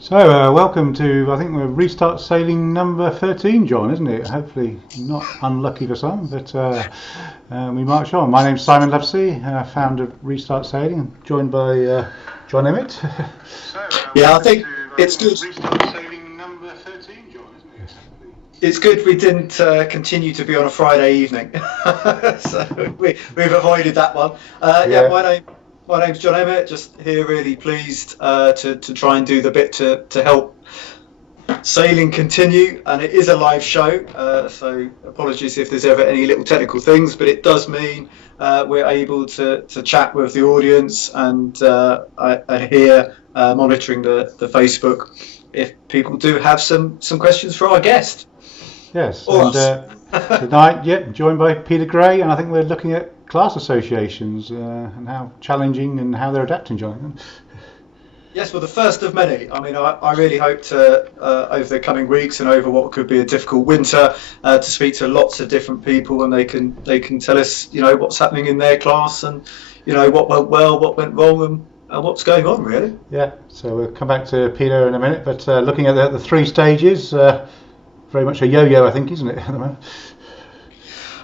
So, welcome to, I think we're restart sailing number 13, John, isn't it? Hopefully not unlucky for some, but we march on. My name's Simon Lovesey, founder of Restart Sailing, joined by John Emmett. Yeah, I think it's good. Restart sailing number 13, John, isn't it? It's good we didn't continue to be on a Friday evening, so we've avoided that one. My name's John Emmett. Just here, really pleased to try and do the bit to help sailing continue, and it is a live show. So apologies if there's ever any little technical things, but it does mean we're able to chat with the audience, and I hear monitoring the Facebook if people do have some questions for our guest. Yes, Or and us. tonight, joined by Peter Gray, and I think we're looking at class associations and how challenging and how they're adapting, John. Yes, well, the first of many. I mean, I really hope to, over the coming weeks and over what could be a difficult winter, to speak to lots of different people, and they can tell us, what's happening in their class, and what went well, what went wrong, and what's going on, really. Yeah, so we'll come back to Peter in a minute, but looking at the three stages, very much a yo-yo, I think, isn't it, at the moment?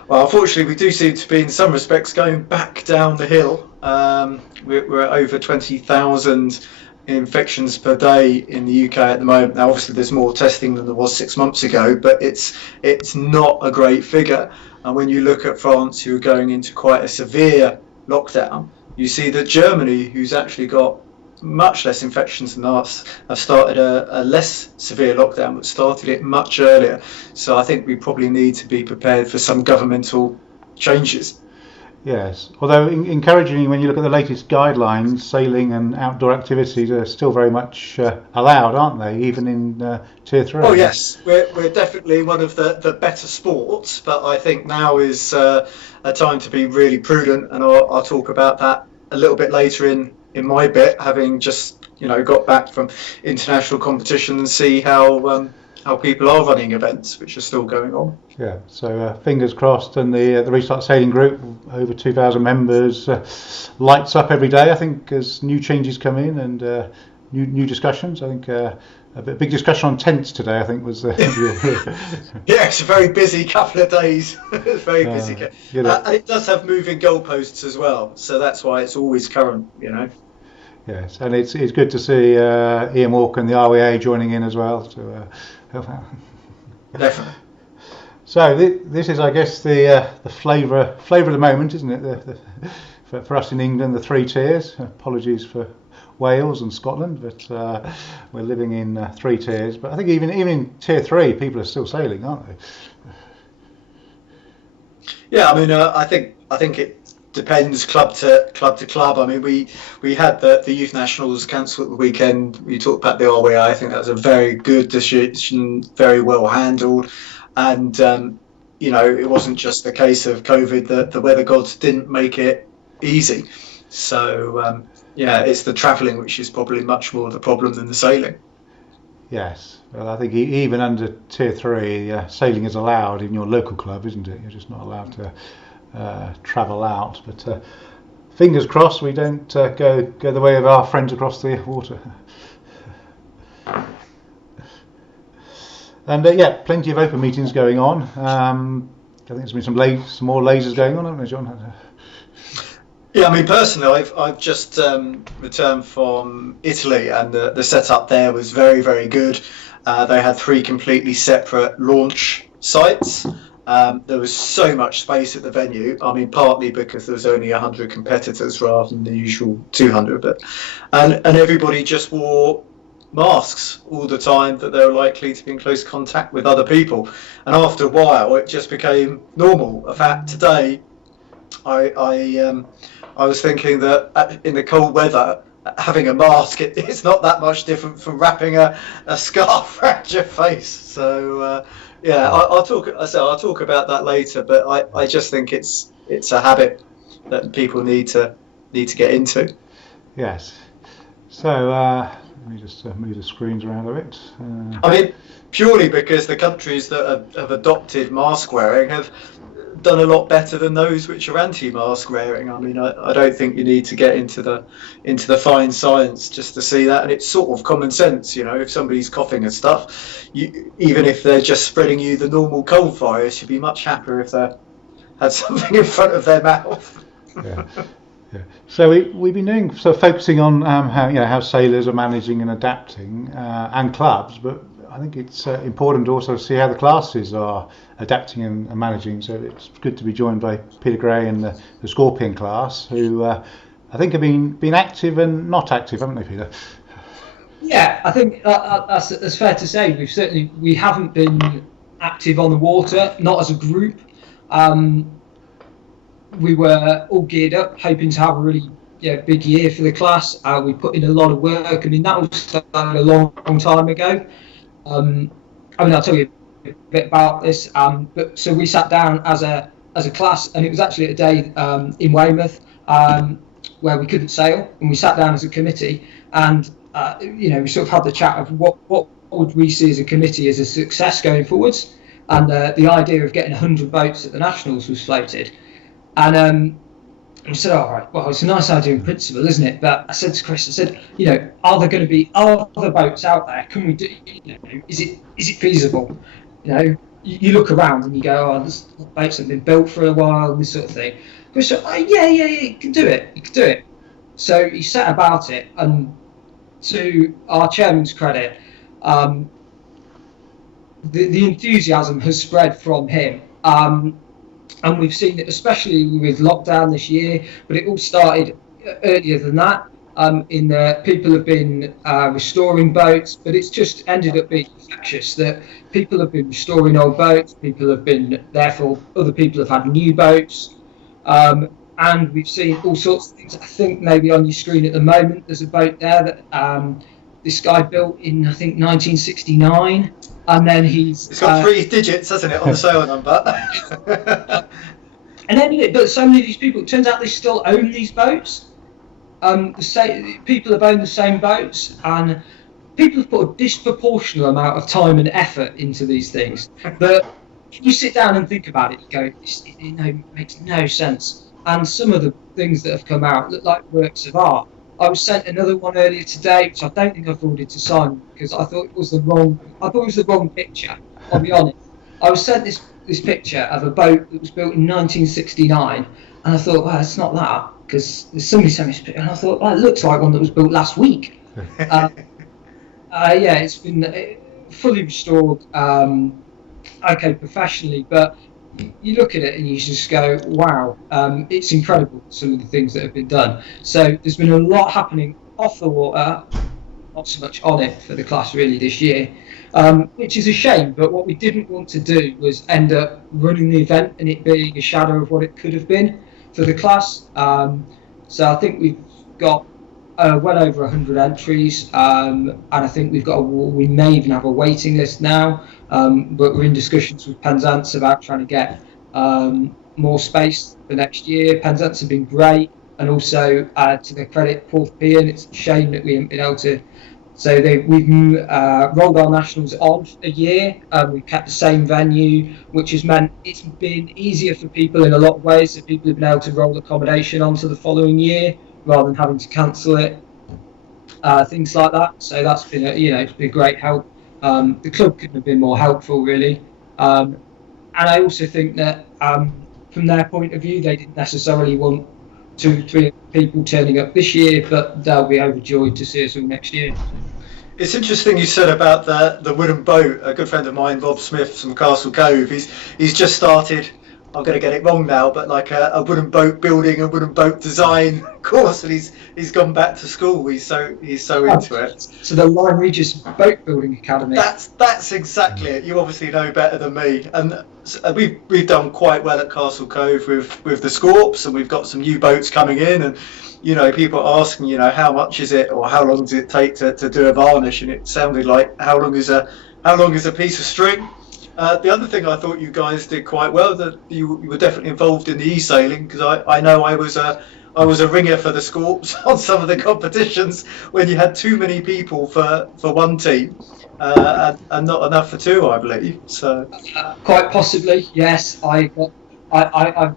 Well, unfortunately, we do seem to be, in some respects, going back down the hill. We're at over 20,000 infections per day in the UK at the moment. Now, obviously, there's more testing than there was 6 months ago, but it's not a great figure. And when you look at France, who are going into quite a severe lockdown, you see that Germany, who's actually got much less infections than us, have started a less severe lockdown, but started it much earlier. So I think we probably need to be prepared for some governmental changes. Yes, although encouragingly, when you look at the latest guidelines, sailing and outdoor activities are still very much allowed, aren't they? Even in Tier 3. Oh yes, we're definitely one of the better sports, but I think now is a time to be really prudent, and I'll talk about that a little bit later in my bit, having just got back from international competition, and see how people are running events which are still going on. Yeah, so fingers crossed, and the Restart Sailing Group, over 2,000 members, lights up every day, I think, as new changes come in and new discussions. I think a big discussion on tents today, I think, was Yeah, it's a very busy couple of days. It's very busy. And it does have moving goalposts as well, so that's why it's always current, Yes, and it's good to see Ian Walker and the RWA joining in as well to help out. Definitely. So this is, I guess, the flavour of the moment, isn't it? For us in England, the three tiers. Apologies for Wales and Scotland, but we're living in three tiers. But I think even in Tier 3, people are still sailing, aren't they? Yeah, I mean, I think it depends club to club. I mean, we had the youth nationals cancelled at the weekend. We talked about the RWA. I think that was a very good decision, very well handled, and it wasn't just a case of COVID. The weather gods didn't make it easy. So it's the travelling which is probably much more the problem than the sailing. Yes, well, I think even under Tier 3, sailing is allowed in your local club, isn't it? You're just not allowed to travel out. But fingers crossed we don't go the way of our friends across the water. And plenty of open meetings going on. I think there's been some more lasers going on, haven't there, John? Yeah, I mean, personally, I've just returned from Italy, and the setup there was very, very good. They had 3 completely separate launch sites. There was so much space at the venue. I mean, partly because there was only 100 competitors rather than the usual 200, and everybody just wore masks all the time, that they were likely to be in close contact with other people. And after a while, it just became normal. In fact, today, I was thinking that in the cold weather, having a mask, it's not that much different from wrapping a scarf around your face. So I'll talk about that later. But I just think it's a habit that people need to get into. Yes. So let me just move the screens around a bit. I mean, purely because the countries that have adopted mask wearing done a lot better than those which are anti-mask wearing. I mean, I don't think you need to get into the fine science just to see that, and it's sort of common sense. If somebody's coughing and stuff, even if they're just spreading you the normal cold virus, you'd be much happier if they had something in front of their mouth. Yeah. Yeah. So we've been doing focusing on how sailors are managing and adapting, and clubs, but I think it's important to also see how the classes are adapting and managing. So it's good to be joined by Peter Gray and the Scorpion class, who I think have been active and not active, haven't they, Peter? Yeah, I think that's fair to say. We haven't been active on the water, not as a group. We were all geared up, hoping to have a really big year for the class. We put in a lot of work. I mean, that was started a long time ago. I'll tell you a bit about this. But so we sat down as a class, and it was actually a day in Weymouth where we couldn't sail, and we sat down as a committee, and we sort of had the chat of what would we see as a committee as a success going forwards, and the idea of getting 100 boats at the Nationals was floated, and we said, all right, well, it's a nice idea in principle, isn't it? But I said to Chris, are there going to be other boats out there? Can we do? Is it feasible? You look around and you go, oh, this boats have been built for a while, and this sort of thing. Chris said, yeah, you can do it. You can do it. So he set about it, and to our chairman's credit, the enthusiasm has spread from him. And we've seen it, especially with lockdown this year, but it all started earlier than that. People have been restoring boats, but it's just ended up being infectious. That people have been restoring old boats, therefore other people have had new boats, and we've seen all sorts of things. I think maybe on your screen at the moment, there's a boat there that this guy built in, I think, 1969. And then it's got 3 digits, hasn't it, on the sail number? And then, but so many of these people, it turns out they still own these boats. People have owned the same boats, and people have put a disproportionate amount of time and effort into these things. But if you sit down and think about it, you go, it makes no sense. And some of the things that have come out look like works of art. I was sent another one earlier today, which I don't think I forwarded to Simon because I thought it was the wrong picture. I'll be honest. I was sent this picture of a boat that was built in 1969, and I thought, well, it's not that, because there's somebody sent me this picture, and I thought, well, it looks like one that was built last week. It's been fully restored, professionally, but you look at it and you just go, wow, it's incredible, some of the things that have been done. So there's been a lot happening off the water, not so much on it for the class really this year, which is a shame. But what we didn't want to do was end up running the event and it being a shadow of what it could have been for the class. So I think we've got well over 100 entries, and I think we may even have a waiting list now, but we're in discussions with Penzance about trying to get more space for next year. Penzance have been great, and also to their credit, Porthpean, it's a shame that we haven't been able to. So we've rolled our nationals on a year. We've kept the same venue, which has meant it's been easier for people in a lot of ways. So people have been able to roll accommodation onto the following year rather than having to cancel it. Things like that. So that's been it's been great help. The club couldn't have been more helpful, really. And I also think that from their point of view, they didn't necessarily want 200-300 people turning up this year, but they'll be overjoyed to see us all next year. It's interesting you said about the wooden boat. A good friend of mine, Rob Smith from Castle Cove, he's just started, I'm going to get it wrong now, but like a wooden boat building, a wooden boat design course, and he's gone back to school. He's so into it. So the Lyme Regis Boat Building Academy. That's exactly it. You obviously know better than me, and we've done quite well at Castle Cove with the Scorps, and we've got some new boats coming in, and people are asking, how much is it, or how long does it take to do a varnish, and it sounded like how long is a piece of string. The other thing I thought you guys did quite well, that you were definitely involved in the e-sailing, because I know I was a ringer for the Scorps on some of the competitions when you had too many people for one team and not enough for two, I believe. So quite possibly, yes. I I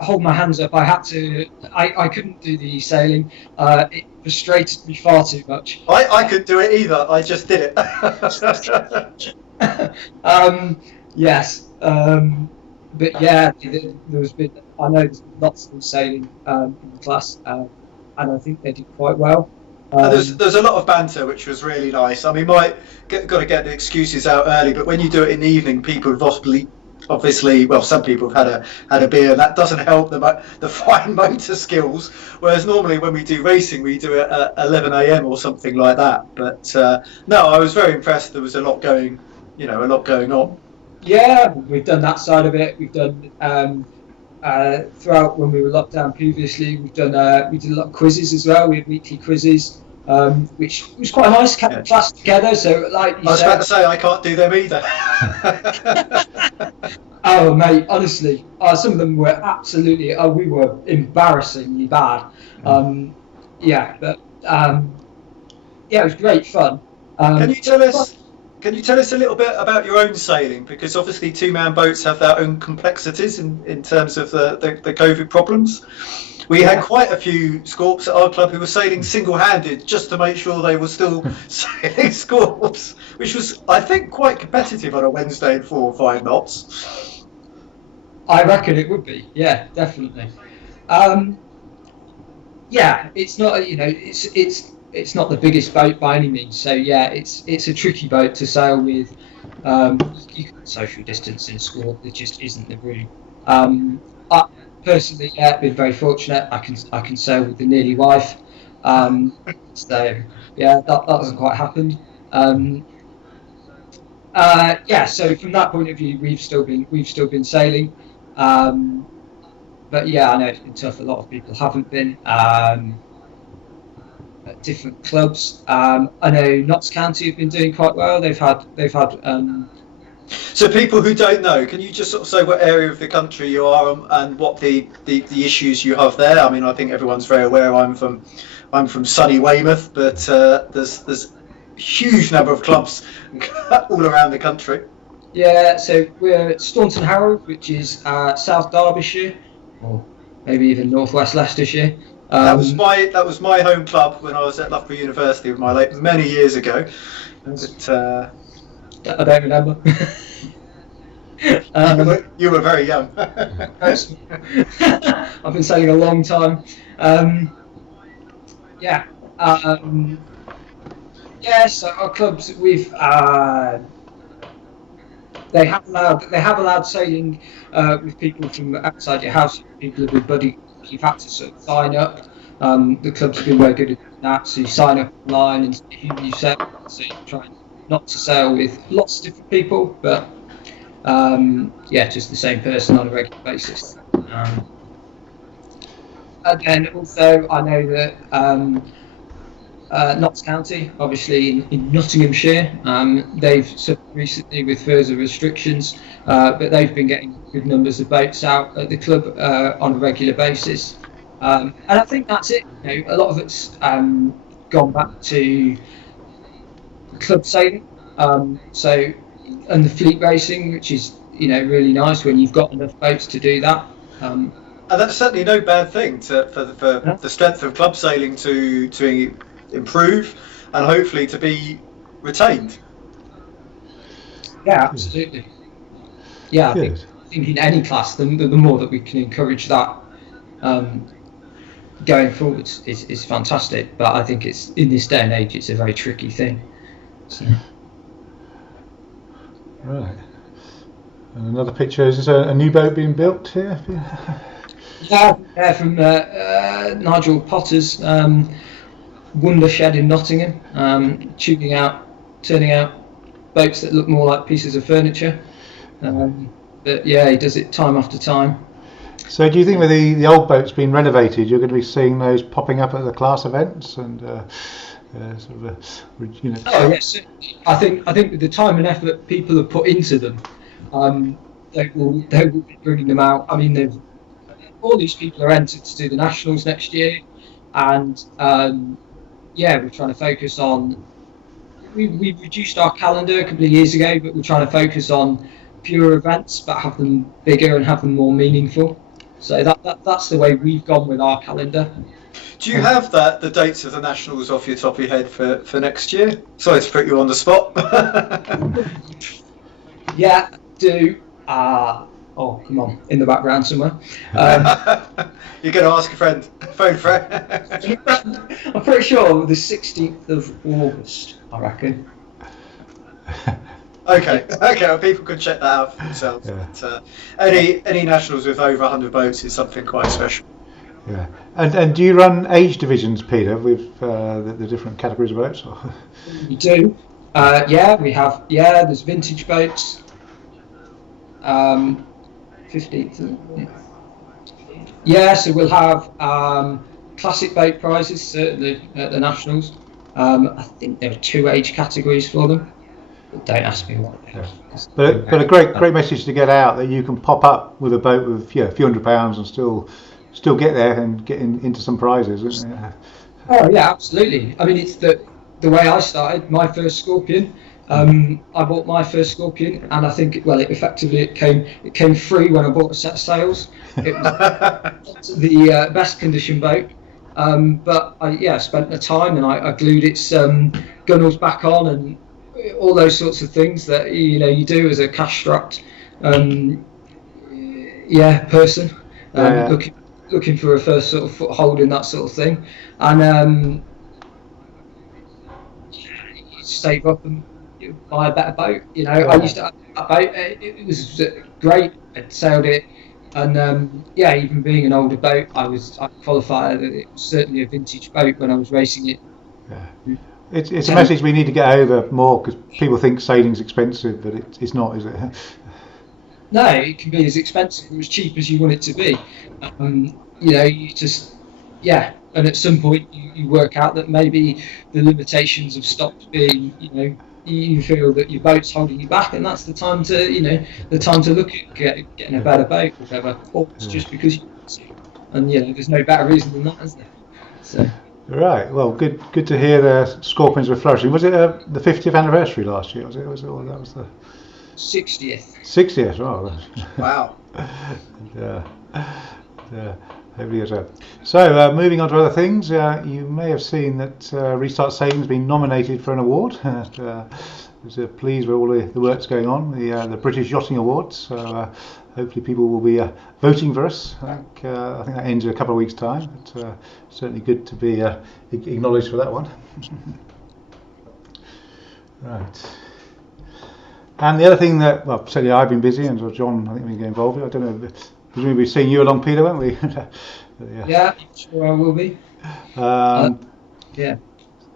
hold my hands up. I couldn't do the sailing. It frustrated me far too much. I couldn't do it either. I just did it. Yes. But yeah, there's been. I know there's been lots of sailing in the class, and I think they did quite well. There's a lot of banter, which was really nice. I mean, got to get the excuses out early, but when you do it in the evening, people have obviously, well, some people have had a beer, and that doesn't help the fine motor skills. Whereas normally when we do racing, we do it at 11 a.m. or something like that. But no, I was very impressed. There was a lot going on. Yeah, we've done that side of it. We've done throughout when we were locked down previously. We did a lot of quizzes as well. We had weekly quizzes. Which was quite nice to keep the class together. So, like you I was said, about to say I can't do them either. Oh, mate, honestly, some of them were absolutely. We were embarrassingly bad. Yeah, but yeah, it was great fun. Can you tell us a little bit about your own sailing? Because obviously two-man boats have their own complexities in terms of the COVID problems. We had quite a few Scorps at our club who were sailing single-handed just to make sure they were still sailing Scorps, which was, I think, quite competitive on a Wednesday at 4 or 5 knots. I reckon it would be. Yeah, definitely. Yeah, it's not. It's not the biggest boat by any means. So yeah, it's a tricky boat to sail with. You can social distance in Scorp. There just isn't the room. Personally, yeah, been very fortunate. I can sail with the nearly wife, so yeah, that hasn't quite happened. Yeah, so from that point of view, we've still been sailing, but yeah, I know it's been tough. A lot of people haven't been at different clubs. I know Notts County have been doing quite well. They've had. So people who don't know, can you just sort of say what area of the country you are and what the issues you have there? I mean, I think everyone's very aware I'm from sunny Weymouth, but there's a huge number of clubs all around the country. Yeah, so we're at Staunton Harold, which is South Derbyshire, or maybe even Northwest Leicestershire. That was my home club when I was at Loughborough University with my many years ago. But, I don't remember. You were very young. I've been sailing a long time. Yeah. Yeah. So our clubs, they have allowed sailing with people from outside your house. People have been buddy. You've had to sort of sign up. The clubs have been very good at that. So you sign up online and see who you sail. So you try not to sail with lots of different people, but yeah, just the same person on a regular basis. And then also, I know that Notts County, obviously in Nottinghamshire, they've suffered recently with further restrictions, but they've been getting good numbers of boats out at the club on a regular basis. And I think that's it. A lot of it's gone back to club sailing, and the fleet racing, which is really nice when you've got enough boats to do that. And that's certainly no bad thing for the strength of club sailing to improve and hopefully to be retained. Yeah, absolutely. Yeah, I think in any class, the more that we can encourage that going forward is fantastic. But I think it's in this day and age, it's a very tricky thing. So. Right. And another picture, is this a new boat being built here? Yeah, from Nigel Potter's Wonder Shed in Nottingham, turning out boats that look more like pieces of furniture. But yeah, he does it time after time. So do you think with the old boats being renovated, you're going to be seeing those popping up at the class events and Oh yes, I think with the time and effort people have put into them, they will be bringing them out. I mean, all these people are entered to do the nationals next year, and yeah, we're trying to focus on. We reduced our calendar a couple of years ago, but we're trying to focus on fewer events, but have them bigger and have them more meaningful. So that's the way we've gone with our calendar. Do you have the dates of the nationals off your top of your head for next year? Sorry to put you on the spot. Yeah, do. Oh, come on, in the background somewhere. You're going to ask a friend, phone friend. I'm pretty sure the 16th of August, I reckon. Okay, well, people can check that out for themselves. Yeah. But, any nationals with over 100 boats is something quite special. Yeah. And do you run age divisions, Peter, with the different categories of boats? We do. Yeah, we have. Yeah, there's vintage boats. 15th. Yeah, so we'll have classic boat prizes, certainly at the nationals. I think there are 2 age categories for them. But don't ask me what they are. But a great message to get out, that you can pop up with a boat with a few £100 and still get there and get into some prizes, isn't it? Oh yeah, absolutely. I mean, it's the way I started. My first Scorpion. I bought my first Scorpion, and I think it came free when I bought a set of sails. It was the best condition boat. But I spent the time, and I glued its gunnels back on, and all those sorts of things that you do as a cash-strapped person, looking for a first sort of foothold in that sort of thing, and you save up and you buy a better boat. I used to have a boat. It was great. I sailed it, and even being an older boat, I qualified that it was certainly a vintage boat when I was racing it. Yeah. It's a message we need to get over more, because people think sailing's expensive, but it's not, is it? No, it can be as expensive or as cheap as you want it to be. You just, and at some point you work out that maybe the limitations have stopped being, you feel that your boat's holding you back, and that's the time to, look at getting a better boat or whatever, or it's just because you want to. And, there's no better reason than that, is there? So. Right. Well, good to hear the Scorpions were flourishing. Was it the 50th anniversary last year? Was it? That was the 60th. 60th. Oh. Wow. Yeah. Hopefully it's up. So, moving on to other things, you may have seen that Restart Sailing has been nominated for an award. Was pleased with all the work's going on, the British Yachting Awards. So hopefully people will be voting for us. I think that ends in a couple of weeks' time. But certainly good to be acknowledged for that one. Right. And the other thing that, certainly I've been busy, and so John, I think we get involved with. I don't know. Presumably we've seen you along, Peter, won't we? Yeah, sure I will be. Yeah.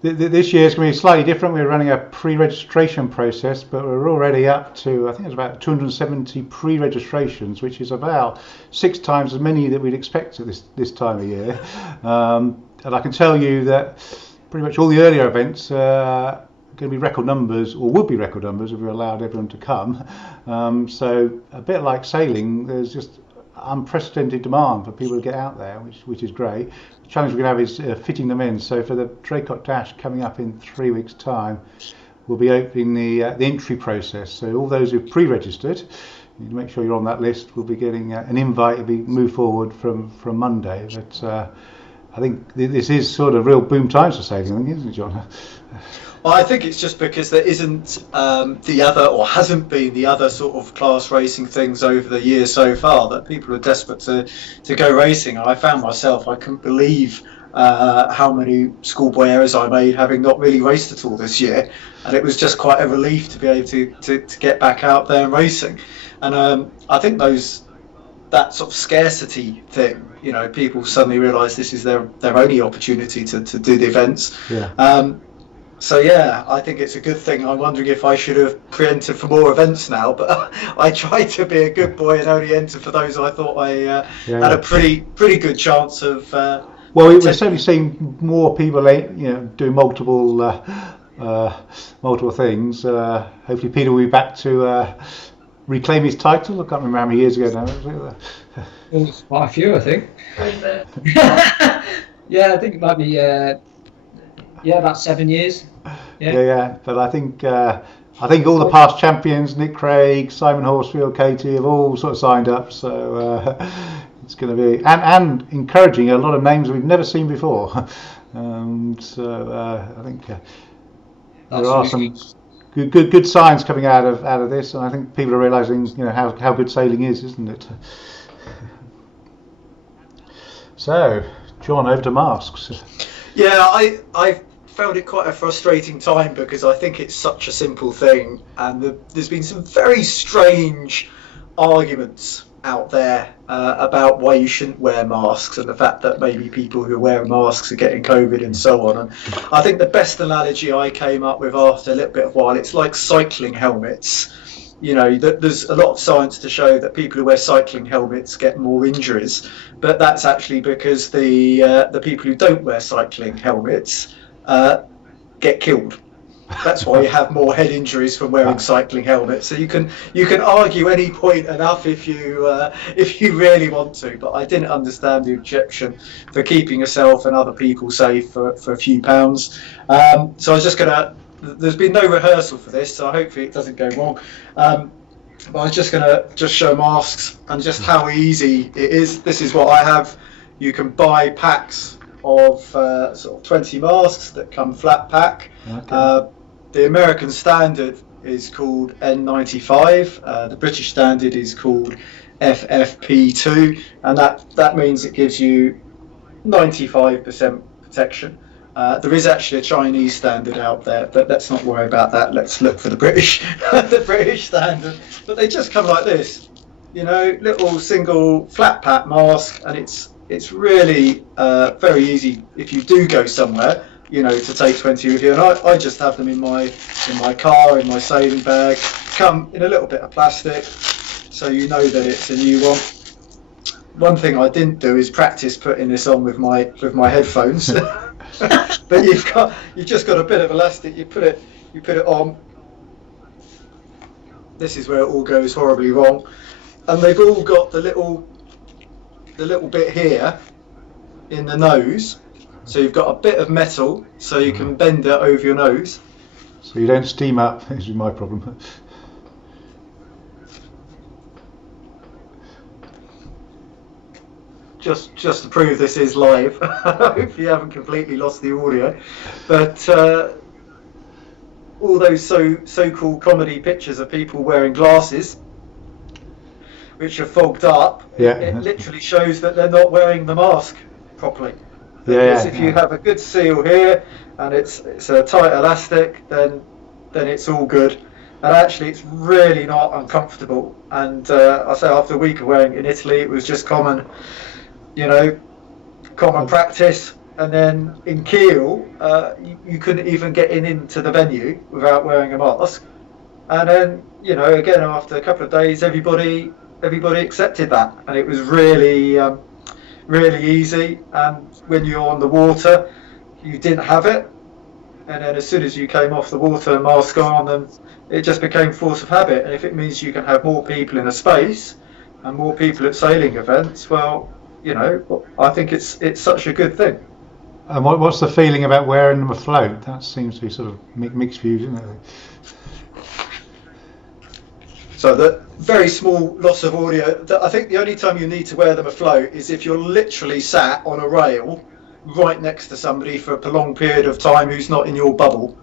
This year is going to be slightly different. We're running a pre-registration process, but we're already up to, I think it's about 270 pre-registrations, which is about 6 times as many that we'd expect at this time of year. And I can tell you that pretty much all the earlier events are going to be record numbers, or would be record numbers if we allowed everyone to come. So a bit like sailing, there's just unprecedented demand for people to get out there, which is great. The challenge we're going to have is fitting them in. So for the Draycott Dash coming up in 3 weeks' time, we'll be opening the entry process. So all those who've pre-registered, you need to make sure you're on that list. We'll be getting an invite to be moved forward from Monday. But I think this is sort of real boom times for sailing, isn't it, John? Well, I think it's just because there isn't the other, or hasn't been the other sort of class racing things over the years so far, that people are desperate to go racing. I found myself, I couldn't believe how many schoolboy errors I made having not really raced at all this year, and it was just quite a relief to be able to get back out there and racing. And I think that sort of scarcity thing, people suddenly realise this is their only opportunity to do the events. Yeah. So I think it's a good thing. I'm wondering if I should have pre-entered for more events now, but I tried to be a good boy and only enter for those I thought I had a pretty good chance of. Well, we're certainly seeing more people, doing multiple things. Hopefully, Peter will be back to reclaim his title. I can't remember how many years ago now. Well, it's quite a few, I think. Yeah, I think it might be. About 7 years. Yeah. But I think I think all the past champions, Nick Craig, Simon Horsfield, Katie, have all sort of signed up. So it's going to be and encouraging a lot of names we've never seen before. So I think there are some good signs coming out of this, and I think people are realising how good sailing is, isn't it? So, John, over to masks. Yeah, I found it quite a frustrating time because I think it's such a simple thing, and there's been some very strange arguments out there about why you shouldn't wear masks and the fact that maybe people who wear masks are getting COVID and so on. And I think the best analogy I came up with after a little bit of a while, it's like cycling helmets. There's a lot of science to show that people who wear cycling helmets get more injuries, but that's actually because the people who don't wear cycling helmets get killed. That's why you have more head injuries from wearing cycling helmets. So you can argue any point enough if you really want to. But I didn't understand the objection for keeping yourself and other people safe for a few pounds. So I was just gonna. There's been no rehearsal for this, so hopefully it doesn't go wrong. But I was just gonna show masks and just how easy it is. This is what I have. You can buy packs of sort of 20 masks that come flat pack. Okay. The American standard is called N95. The British standard is called FFP2, and that means it gives you 95% protection. There is actually a Chinese standard out there, but let's not worry about that. Let's look for the British standard. But they just come like this, little single flat pack mask, and it's really very easy if you do go somewhere, to take 20 with you. And I just have them in my car, in my sailing bag, come in a little bit of plastic, so you know that it's a new one. One thing I didn't do is practice putting this on with my headphones. But you've just got a bit of elastic. You put it on. This is where it all goes horribly wrong, and they've all got the little bit here in the nose. So you've got a bit of metal, so you can bend it over your nose. So you don't steam up. This is my problem. Just to prove this is live. If you haven't completely lost the audio, but all those so-called comedy pictures of people wearing glasses, which are fogged up, it literally shows that they're not wearing the mask properly. Because if you have a good seal here and it's a tight elastic, then it's all good. And actually, it's really not uncomfortable. And I say after a week of wearing it in Italy, it was just common practice. And then in Kiel, you couldn't even get into the venue without wearing a mask. And then, again, after a couple of days, everybody accepted that, and it was really easy. And when you're on the water, you didn't have it, and then as soon as you came off the water, mask on, and it just became force of habit. And if it means you can have more people in a space and more people at sailing events, well, I think it's such a good thing. And what's the feeling about wearing them afloat? That seems to be sort of mixed views, isn't it? So the very small loss of audio. I think the only time you need to wear them afloat is if you're literally sat on a rail right next to somebody for a prolonged period of time who's not in your bubble.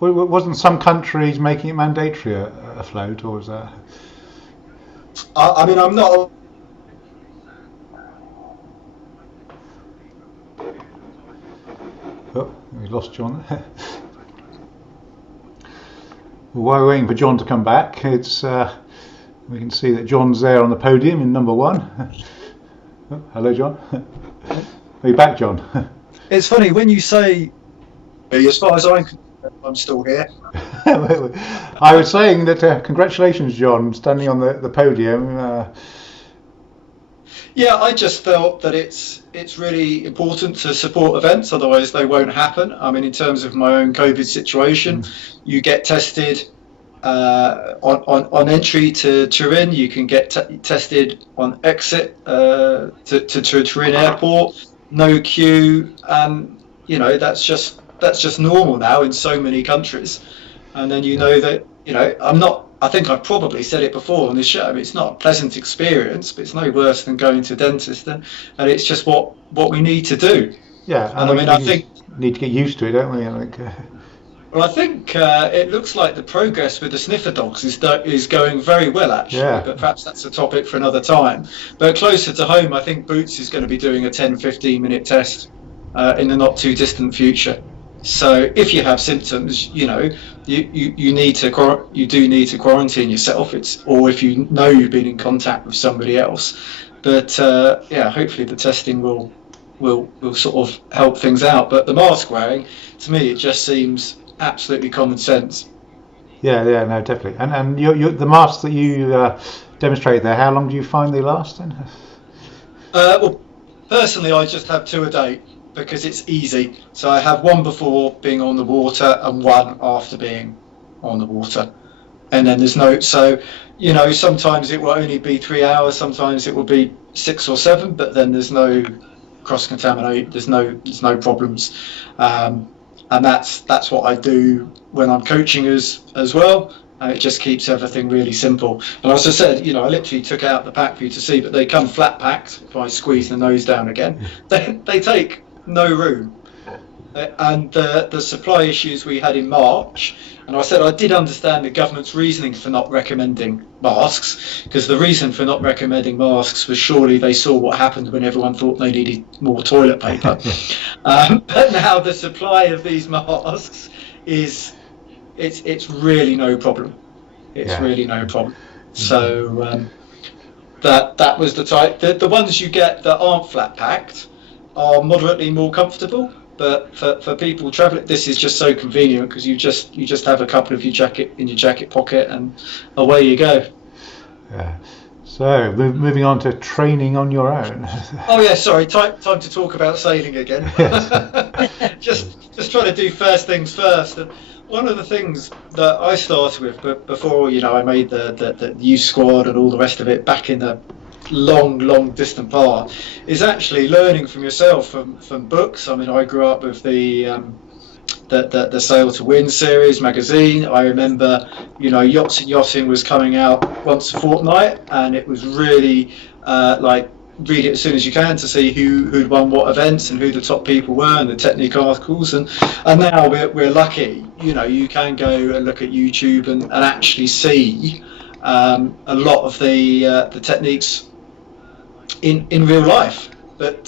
Wasn't some countries making it mandatory afloat, or was that? I mean, I'm not. Oh, we lost John there. While we're waiting for John to come back, we can see that John's there on the podium in number 1. Oh, hello, John. Are you back, John? It's funny when you say, as far as I'm still here. I was saying that congratulations, John, standing on the podium. Yeah, I just felt that it's really important to support events, otherwise they won't happen. I mean, in terms of my own COVID situation, you get tested on entry to Turin, you can get tested on exit to Turin airport, no queue, and that's just that's just normal now in so many countries. And then you know that, I think I've probably said it before on this show, it's not a pleasant experience, but it's no worse than going to a dentist, and it's just what we need to do. Yeah, and I think need to get used to it, don't we? I think it looks like the progress with the sniffer dogs is going very well, actually. Yeah. But perhaps that's a topic for another time. But closer to home, I think Boots is going to be doing a 10-15 minute test in the not too distant future. So if you have symptoms, you do need to quarantine yourself. Or if you know you've been in contact with somebody else. But hopefully the testing will sort of help things out. But the mask wearing, to me, it just seems absolutely common sense. Yeah, no, definitely. And the masks that you demonstrated there, how long do you find they last then? Well, personally, I just have 2 a day because it's easy. So I have one before being on the water and one after being on the water. And then there's sometimes it will only be 3 hours, sometimes it will be 6 or 7, but then there's no cross-contaminate, there's no problems. And that's what I do when I'm coaching as well. And it just keeps everything really simple. And as I said, I literally took out the pack for you to see, but they come flat packed. If I squeeze the nose down again, they take no room. And the supply issues we had in March, and I said I did understand the government's reasoning for not recommending masks, because the reason for not recommending masks was surely they saw what happened when everyone thought they needed more toilet paper. But now the supply of these masks it's really no problem. It's really no problem. So that was the type. The ones you get that aren't flat packed are moderately more comfortable. But for people traveling, this is just so convenient because you just have a couple of your jacket pocket and away you go. Yeah. So moving on to training on your own. Oh yeah, sorry. Time to talk about sailing again. just trying to do first things first. And one of the things that I started with before I made the youth squad and all the rest of it back in the long distant past is actually learning from yourself from books. I mean, I grew up with the Sail to Win series magazine. I remember Yachts and Yachting was coming out once a fortnight, and it was really read it as soon as you can to see who'd won what events and who the top people were and the technique articles, and now we're lucky, you can go and look at YouTube and actually see a lot of the techniques in real life. But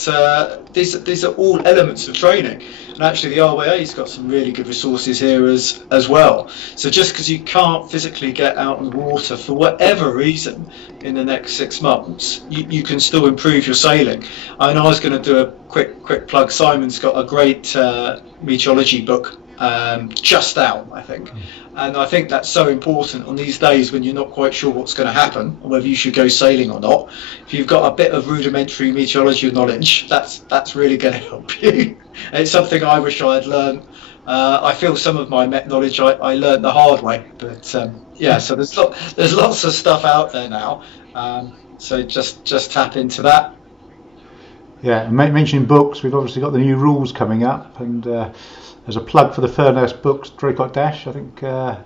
these are all elements of training, and actually the RYA's got some really good resources here as well. So just because you can't physically get out on the water for whatever reason in the next 6 months, you can still improve your sailing. I was going to do a quick plug. Simon's got a great meteorology book just out, I think. And I think that's so important on these days when you're not quite sure what's going to happen or whether you should go sailing or not. If you've got a bit of rudimentary meteorology knowledge, that's really going to help you. It's something I wish I had learned. I feel some of my Met knowledge I learned the hard way. But so there's lots of stuff out there now. So just tap into that. Yeah, mentioning books, we've obviously got the new rules coming up, and as a plug for the Furness books, Draycott Dash, I think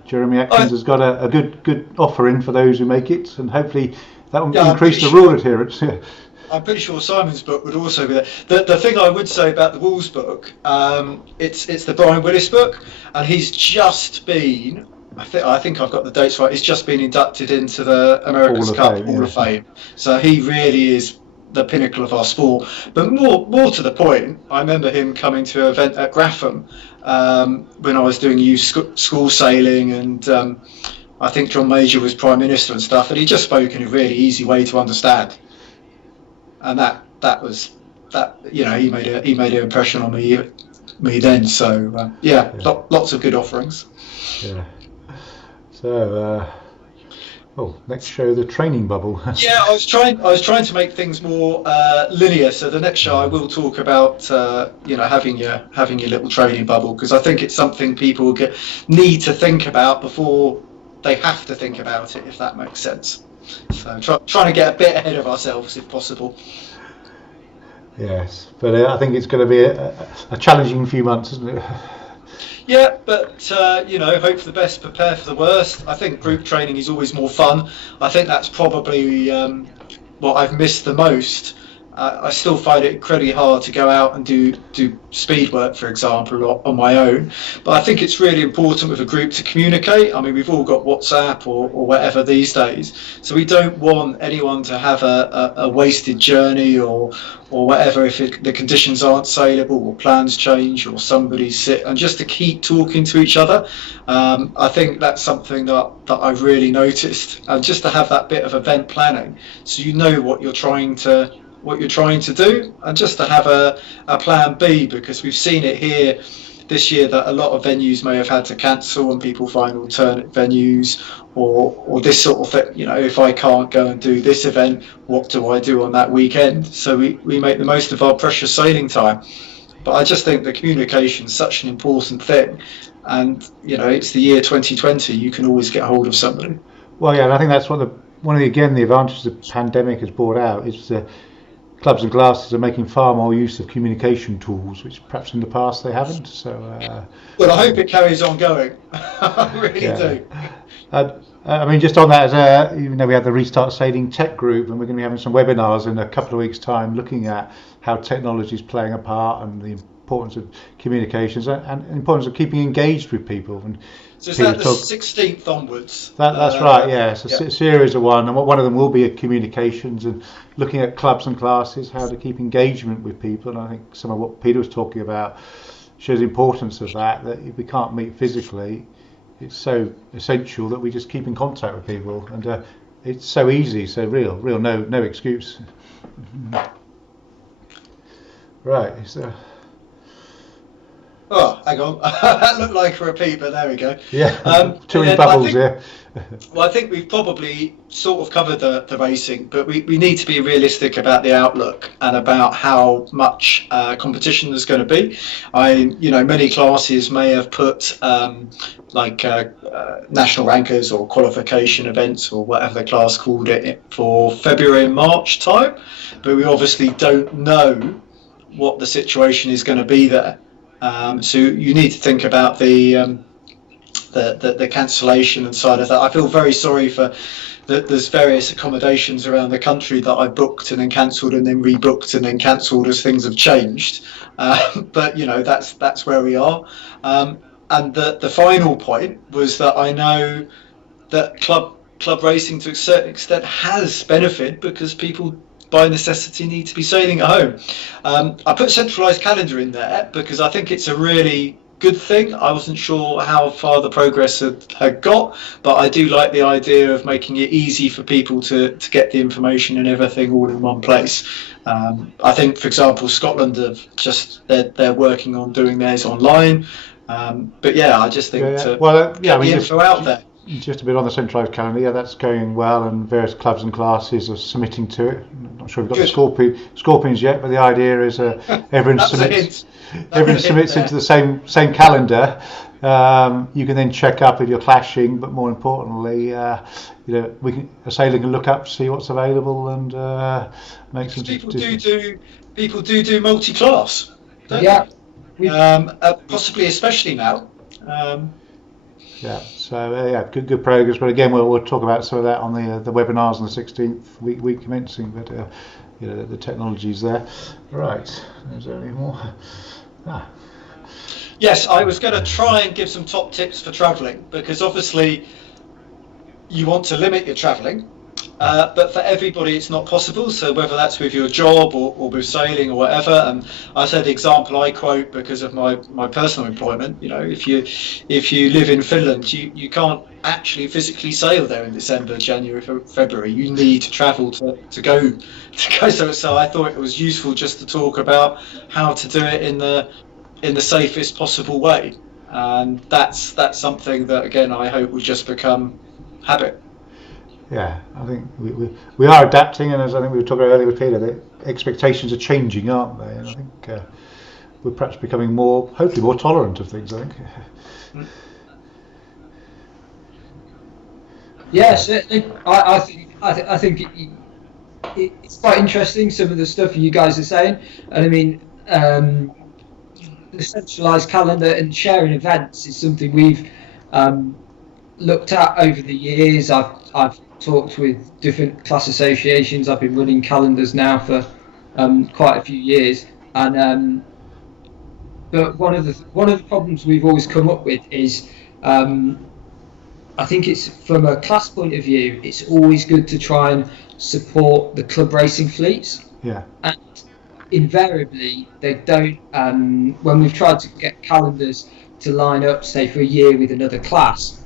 Jeremy Atkins has got a good offer in for those who make it, and hopefully that will increase the rule adherence. I'm pretty sure Simon's book would also be there. The thing I would say about the Rules book, it's the Brian Willis book, and he's just been, I think I've got the dates right, he's just been inducted into the America's Cup Hall of Fame. So he really is the pinnacle of our sport. But more to the point, I remember him coming to an event at Grapham when I was doing youth school sailing, and I think John Major was Prime Minister and stuff, and he just spoke in a really easy way to understand. And that was he made an impression on me then. So lots of good offerings. Yeah. So next show, the training bubble. Yeah, I was trying to make things more linear. So the next show I will talk about having your little training bubble, because I think it's something people need to think about before they have to think about it, if that makes sense. So trying to get a bit ahead of ourselves if possible. Yes, but I think it's going to be a challenging few months, isn't it? Yeah, but hope for the best, prepare for the worst. I think group training is always more fun. I think that's probably what I've missed the most. I still find it incredibly hard to go out and do speed work, for example, on my own. But I think it's really important with a group to communicate. I mean, we've all got WhatsApp or whatever these days, so we don't want anyone to have a wasted journey or whatever if the conditions aren't saleable or plans change or somebody's sick, and just to keep talking to each other. I think that's something that I've really noticed, and just to have that bit of event planning, so you know what you're trying to do, and just to have a plan B, because we've seen it here this year that a lot of venues may have had to cancel and people find alternate venues or this sort of thing. If I can't go and do this event, what do I do on that weekend? So we make the most of our precious sailing time. But I just think the communication is such an important thing, and it's the year 2020. You can always get hold of somebody. Well, yeah, and I think that's what one of the advantages the pandemic has brought out is clubs and classes are making far more use of communication tools, which perhaps in the past they haven't. So, well, I hope it carries on going. I really do. I mean, just on that, we had the Restart Sailing Tech Group, and we're going to be having some webinars in a couple of weeks' time looking at how technology is playing a part and the importance of communications and the importance of keeping engaged with people. And so is that the 16th onwards? That's right, yeah. It's a series of one, and one of them will be at communications and looking at clubs and classes, how to keep engagement with people. And I think some of what Peter was talking about shows the importance of that if we can't meet physically, it's so essential that we just keep in contact with people. And it's so easy, so real, no excuse. Right, so... Oh, hang on. That looked like a repeat, but there we go. Yeah, too many bubbles here. Well, I think we've probably sort of covered the racing, but we need to be realistic about the outlook and about how much competition there's going to be. Many classes may have put national rankers or qualification events or whatever the class called it for February and March time, but we obviously don't know what the situation is going to be there. So you need to think about the cancellation and side of that. I feel very sorry for there's various accommodations around the country that I booked and then cancelled and then rebooked and then cancelled as things have changed. But that's where we are. And the final point was that I know that club racing to a certain extent has benefited because people by necessity need to be sailing at home. I put centralised calendar in there because I think it's a really good thing. I wasn't sure how far the progress had got, but I do like the idea of making it easy for people to get the information and everything all in one place. I think, for example, Scotland have they're working on doing theirs online. But yeah, I just think get the info out there. Just a bit on the centralised calendar, that's going well, and various clubs and classes are submitting to it. I'm not sure we've got the Scorpions yet, but the idea is everyone submits into the same calendar. You can then check up if you're clashing, but more importantly, a sailor can look up, see what's available, and make some. People do multi-class. Possibly, especially now. Good progress. But again, we'll talk about some of that on the webinars on the 16th week commencing. But the technology's there. Right. Is there any more? Yes, I was going to try and give some top tips for travelling, because obviously you want to limit your travelling. But for everybody it's not possible, so whether that's with your job or with sailing or whatever. And I said the example I quote because of my personal employment. If you live in Finland, you can't actually physically sail there in December, January, February. You need to travel to go. So I thought it was useful just to talk about how to do it in the safest possible way, and that's something that again I hope will just become habit. Yeah, I think we are adapting, and as I think we were talking earlier with Peter, the expectations are changing, aren't they? And I think we're perhaps becoming hopefully more tolerant of things, I think. Yes, I think it's quite interesting, some of the stuff you guys are saying, and I mean, the centralised calendar and sharing events is something we've looked at over the years. I've talked with different class associations. I've been running calendars now for quite a few years, and but one of the problems we've always come up with is I think it's from a class point of view, it's always good to try and support the club racing fleets. Yeah. And invariably, they don't. When we've tried to get calendars to line up, say for a year with another class,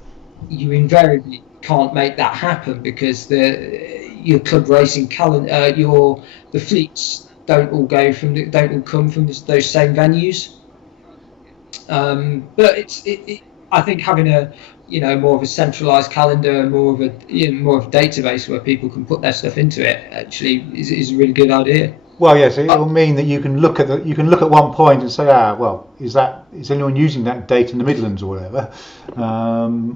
you invariably can't make that happen because your club racing calendar, the fleets don't all come from those same venues. But I think having a more of a centralised calendar and more of a database where people can put their stuff into it actually is a really good idea. Well, yes, it will mean that you can look at one point and say, well, is anyone using that date in the Midlands or whatever,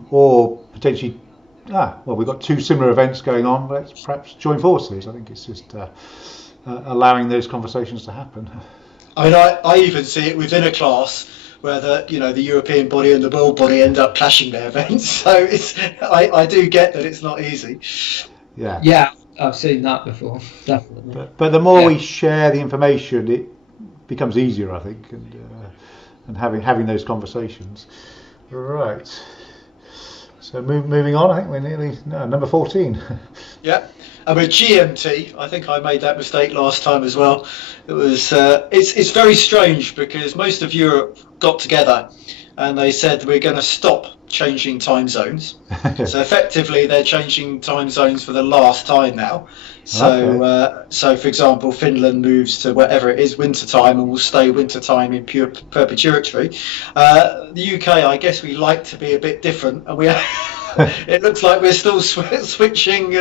or potentially, well, we've got two similar events going on. Let's perhaps join forces. I think it's just allowing those conversations to happen. I mean, I even see it within a class where the European body and the world body end up clashing their events. So I do get that it's not easy. Yeah. Yeah, I've seen that before, definitely. But the more we share the information, it becomes easier, I think, and having those conversations. Right. So moving on, I think we're nearly number 14. Yeah. And with GMT, I think I made that mistake last time as well. It was it's very strange because most of Europe got together and they said we're going to stop changing time zones. So effectively they're changing time zones for the last time now. So okay. So for example, Finland moves to whatever it is, winter time, and will stay winter time in pure perpetuity. The UK, I guess we like to be a bit different, and it looks like we're still switching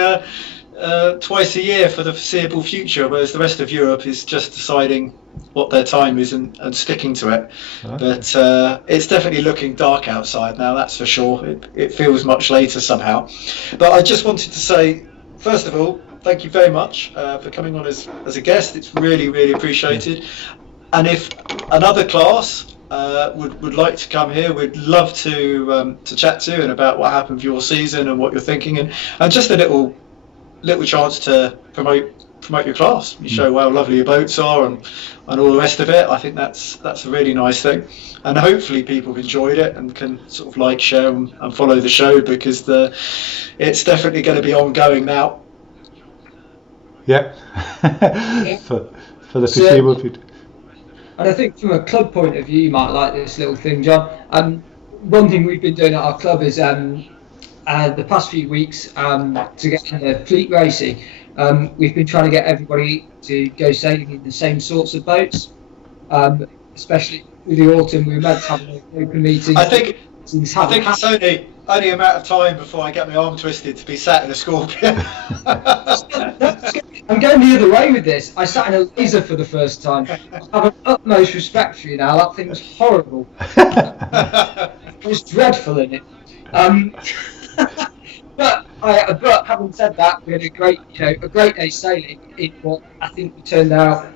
twice a year for the foreseeable future, whereas the rest of Europe is just deciding what their time is and sticking to it. Okay. But it's definitely looking dark outside now, that's for sure. It feels much later somehow. But I just wanted to say, first of all, thank you very much for coming on as a guest. It's really, really appreciated. And if another class would like to come here, we'd love to chat to and about what happened for your season and what you're thinking, and just a little chance to promote your class. You show how lovely your boats are and all the rest of it. I think that's a really nice thing, and hopefully people have enjoyed it and can sort of like, share and follow the show, because it's definitely going to be ongoing now. Yeah. for the foreseeable future. And I think from a club point of view, you might like this little thing, John. One thing we've been doing at our club is the past few weeks to get into fleet racing, we've been trying to get everybody to go sailing in the same sorts of boats, especially with the autumn. We were meant to have an open meeting. I think it's only a matter of time before I get my arm twisted to be sat in a Scorpion. I'm going the other way with this. I sat in a laser for the first time. I have an utmost respect for you now. That thing was horrible. It was dreadful in it. But having said that, we had a great day sailing in what I think we turned out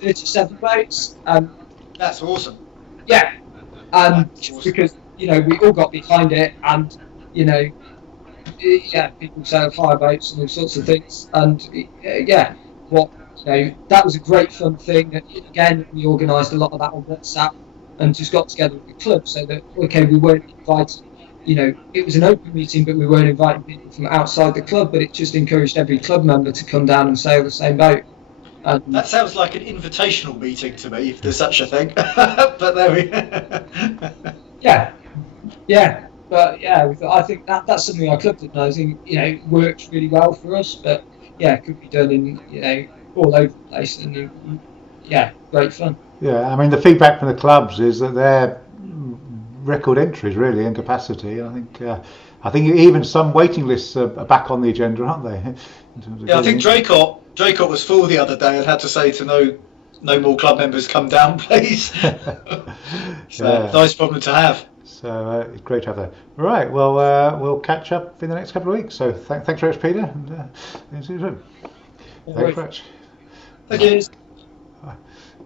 37 boats. That's awesome. Yeah, because we all got behind it, and people sail hire boats and all sorts of things, and that was a great fun thing. Again, we organised a lot of that on WhatsApp and just got together with the club so that we weren't invited. It was an open meeting, but we weren't inviting people from outside the club, but it just encouraged every club member to come down and sail the same boat. That sounds like an invitational meeting to me, if there's such a thing. But there we Yeah. But I think that's something our club did know. I think, works really well for us, but it could be done in, all over the place, and great fun. Yeah, I mean, the feedback from the clubs is that they're record entries really in capacity. I think even some waiting lists are back on the agenda, aren't they? I think Draycott was full the other day and had to say to no more club members come down, please. So nice problem to have. So it's great to have that. Right, well, we'll catch up in the next couple of weeks. So thanks very much, Peter. And see you soon. Thanks very much. Thank you.